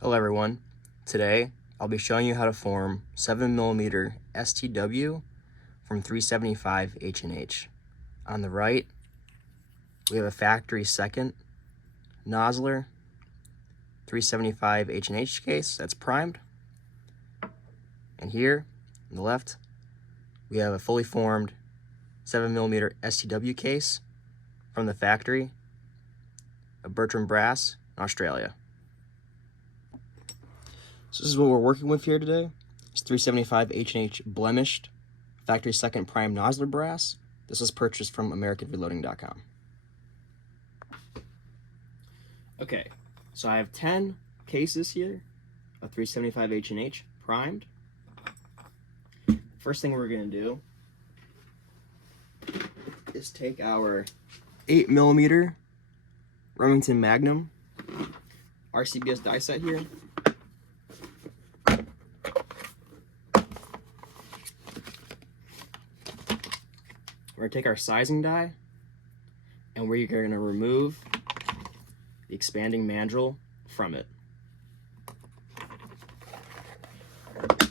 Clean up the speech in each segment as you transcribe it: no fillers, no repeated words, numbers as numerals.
Hello everyone. Today I'll be showing you how to form 7mm STW from 375 H&H. On the right we have a factory second Nosler 375 H&H case that's primed. And here on the left we have a fully formed 7mm STW case from the factory of Bertram Brass in Australia. So this is what we're working with here today. It's 375 H&H blemished factory second prime Nosler brass. This was purchased from AmericanReloading.com. Okay, so I have 10 cases here of 375 H&H primed. First thing we're going to do is take our 8mm Remington Magnum RCBS die set here. We're going to take our sizing die and we're going to remove the expanding mandrel from it.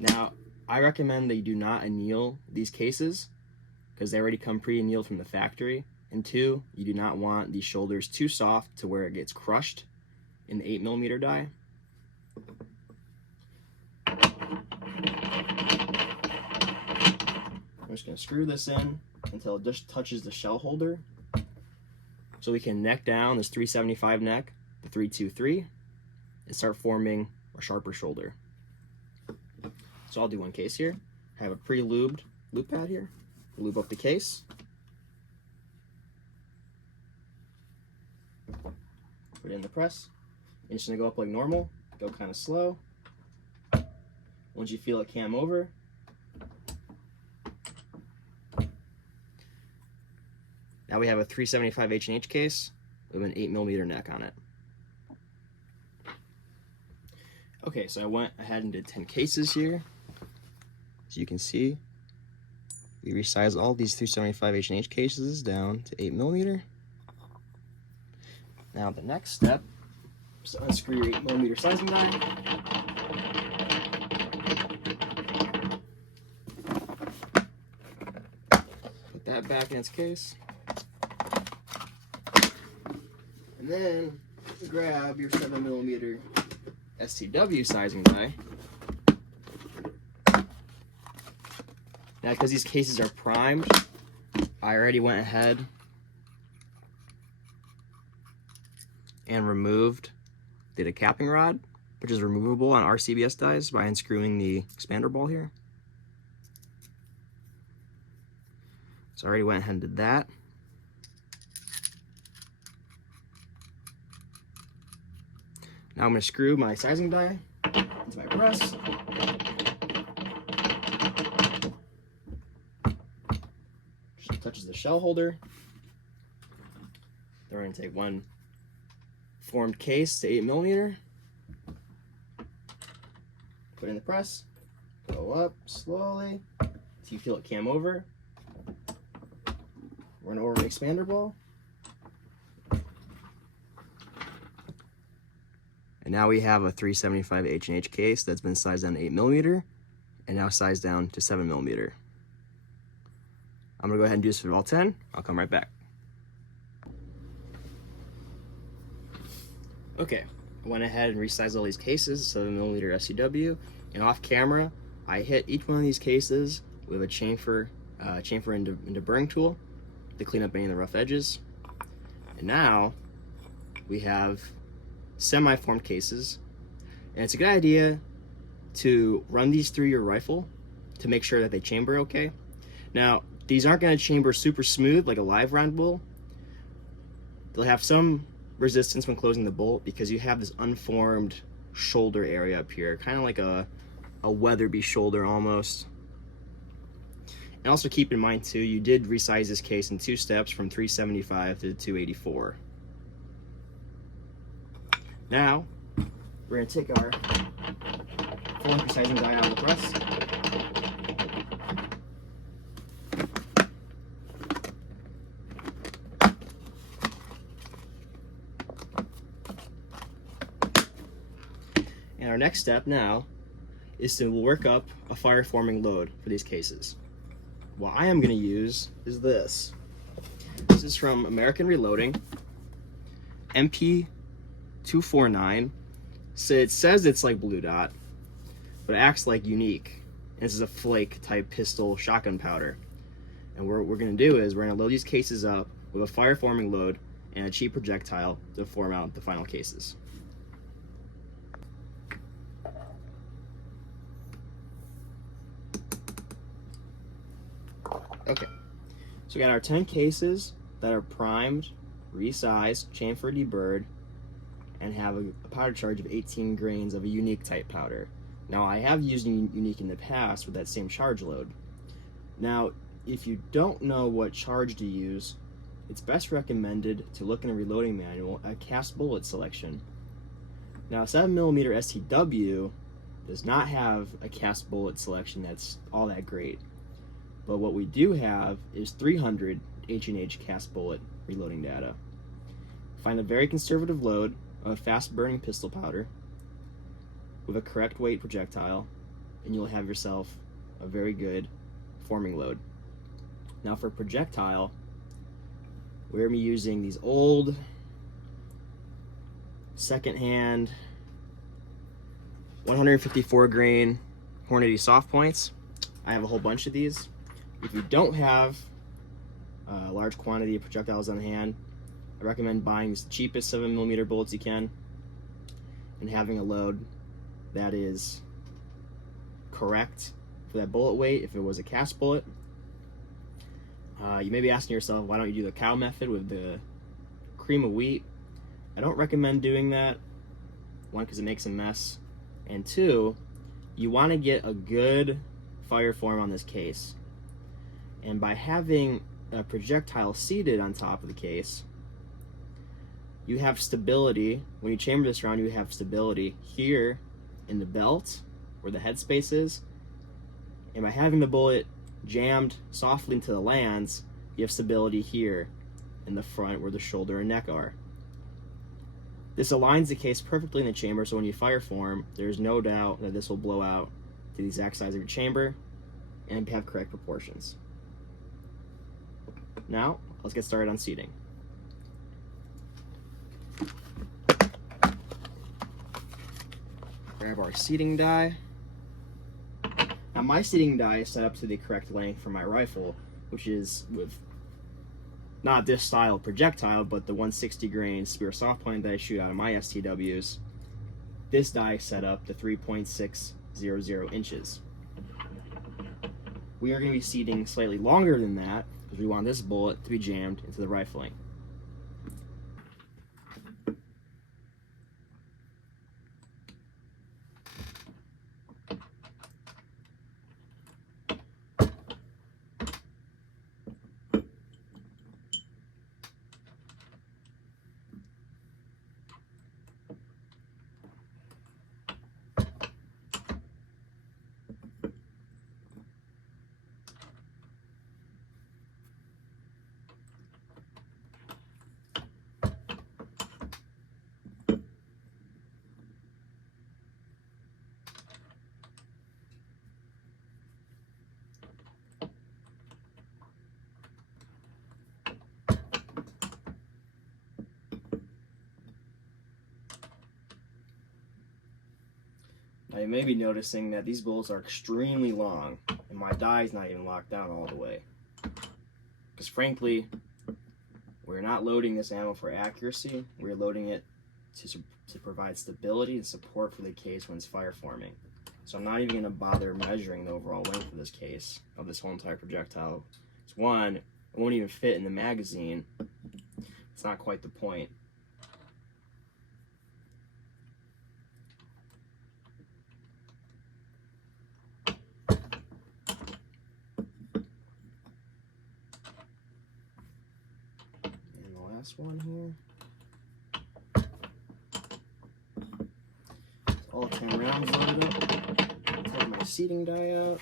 Now, I recommend that you do not anneal these cases because they already come pre-annealed from the factory. And two, you do not want these shoulders too soft to where it gets crushed in the 8mm die. I'm just going to screw this in until it just touches the shell holder. So we can neck down this 375 neck, the 323, and start forming a sharper shoulder. So I'll do one case here. I have a pre-lubed loop pad here. Lube up the case. Put it in the press. And it's going to go up like normal. Go kind of slow. Once you feel it cam over, now we have a 375 H&H case with an 8mm neck on it. Okay, so I went ahead and did 10 cases here. As you can see, we resized all these 375 H&H cases down to 8mm. Now the next step is to unscrew your 8mm sizing die. Put that back in its case. And then grab your 7mm STW sizing die. Now, because these cases are primed, I already went ahead and removed the decapping rod, which is removable on RCBS dies by unscrewing the expander ball here. So I already went ahead and did that. Now I'm going to screw my sizing die into my press. Just touches the shell holder. Then we're going to take one formed case to 8mm. Put it in the press. Go up slowly until you feel it cam over. Run over the expander ball. And now we have a 375 H&H case that's been sized down to 8mm and now sized down to 7mm. I'm going to go ahead and do this for all 10. I'll come right back. Okay, I went ahead and resized all these cases, 7mm STW, and off camera, I hit each one of these cases with a chamfer into burring tool to clean up any of the rough edges. And now we have semi-formed cases, and it's a good idea to run these through your rifle to make sure that they chamber okay. Now, these aren't going to chamber super smooth like a live round will. They'll have some resistance when closing the bolt because you have this unformed shoulder area up here, kind of like a Weatherby shoulder almost. And also keep in mind too, you did resize this case in 2 steps from 375 to 284. Now, we're going to take our formed resizing die out of the press. And our next step now is to work up a fire forming load for these cases. What I am going to use is this. This is from American Reloading, MP249. So it says it's like Blue Dot, but it acts like Unique. And this is a flake type pistol shotgun powder. And what we're going to do is we're going to load these cases up with a fire forming load and a cheap projectile to form out the final cases. Okay, so we got our 10 cases that are primed, resized, chamfered, deburred, and have a powder charge of 18 grains of a Unique type powder. Now, I have used Unique in the past with that same charge load. Now, if you don't know what charge to use, it's best recommended to look in a reloading manual at cast bullet selection. Now, 7mm STW does not have a cast bullet selection that's all that great. But what we do have is 300 H&H cast bullet reloading data. Find a very conservative load of fast burning pistol powder with a correct weight projectile, and you'll have yourself a very good forming load. Now for projectile, we're going to be using these old secondhand 154 grain Hornady soft points. I have a whole bunch of these. If you don't have a large quantity of projectiles on hand, I recommend buying the cheapest 7mm bullets you can and having a load that is correct for that bullet weight if it was a cast bullet. You may be asking yourself, why don't you do the cow method with the cream of wheat? I don't recommend doing that. One, because it makes a mess, and two, you want to get a good fire form on this case. And by having a projectile seated on top of the case, you have stability. When you chamber this round, you have stability here in the belt where the headspace is. And by having the bullet jammed softly into the lands, you have stability here in the front where the shoulder and neck are. This aligns the case perfectly in the chamber, so when you fire form, there's no doubt that this will blow out to the exact size of your chamber and have correct proportions. Now, let's get started on seating. Grab our seating die. Now, my seating die is set up to the correct length for my rifle, which is with not this style of projectile, but the 160 grain Spear soft point that I shoot out of my STWs. This die is set up to 3.600 inches. We are going to be seating slightly longer than that because we want this bullet to be jammed into the rifling. Now you may be noticing that these bullets are extremely long and my die is not even locked down all the way. Because frankly, we're not loading this ammo for accuracy, we're loading it to provide stability and support for the case when it's fire forming. So I'm not even going to bother measuring the overall length of this case, of this whole entire projectile. It's one, it won't even fit in the magazine. It's not quite the point. Last one here. So all 10 rounds loaded up. Take my seating die out.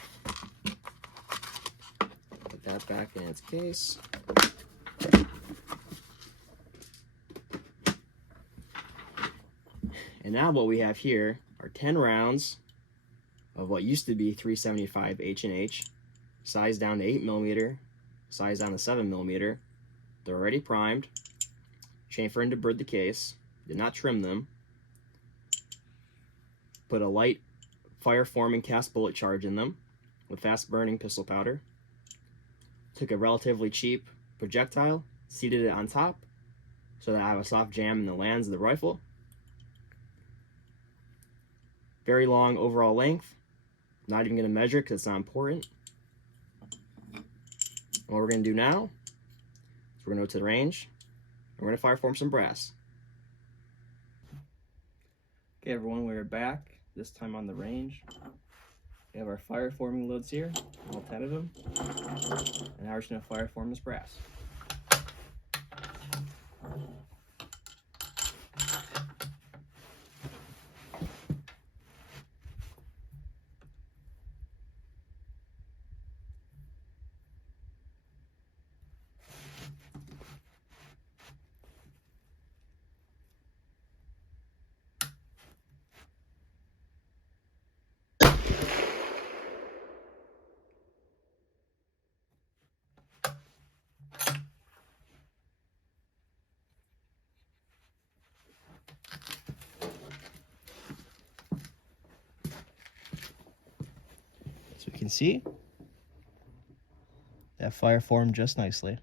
Put that back in its case. And now what we have here are 10 rounds of what used to be 375 H&H, sized down to 8mm, sized down to 7mm. They're already primed, chamfer and deburred the case, did not trim them. Put a light fire-forming cast bullet charge in them with fast-burning pistol powder. Took a relatively cheap projectile, seated it on top so that I have a soft jam in the lands of the rifle. Very long overall length. Not even going to measure because it's not important. What we're going to do now is we're going to go to the range and we're going to fire form some brass. Okay everyone, we're back, this time on the range. We have our fire forming loads here, all 10 of them. And now we're just going to fire form this brass. As we can see, that fire formed just nicely.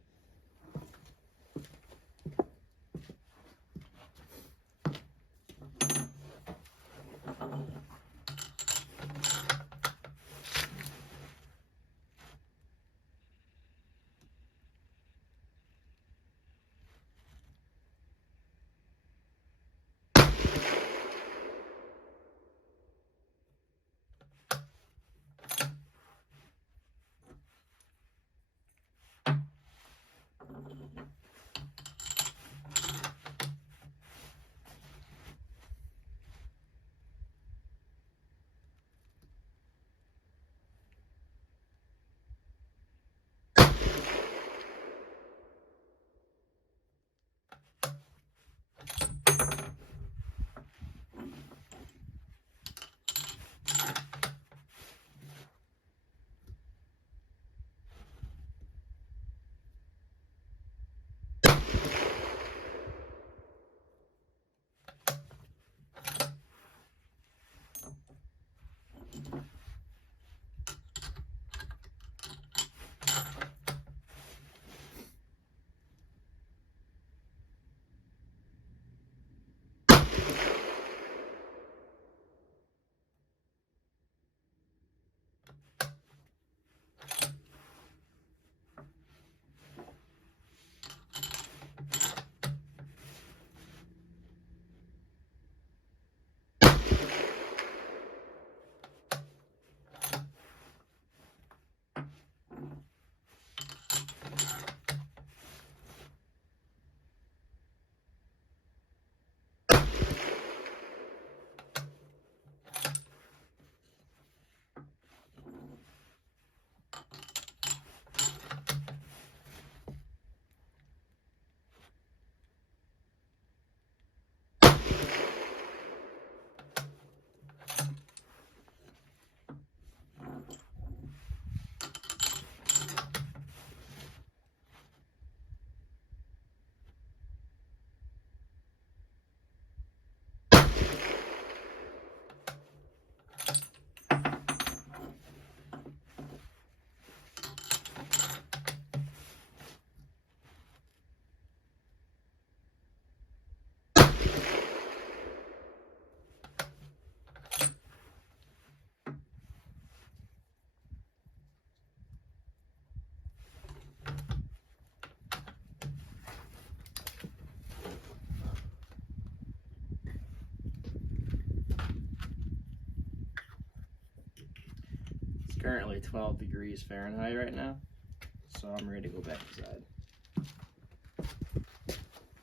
Currently 12 degrees Fahrenheit right now, so I'm ready to go back inside.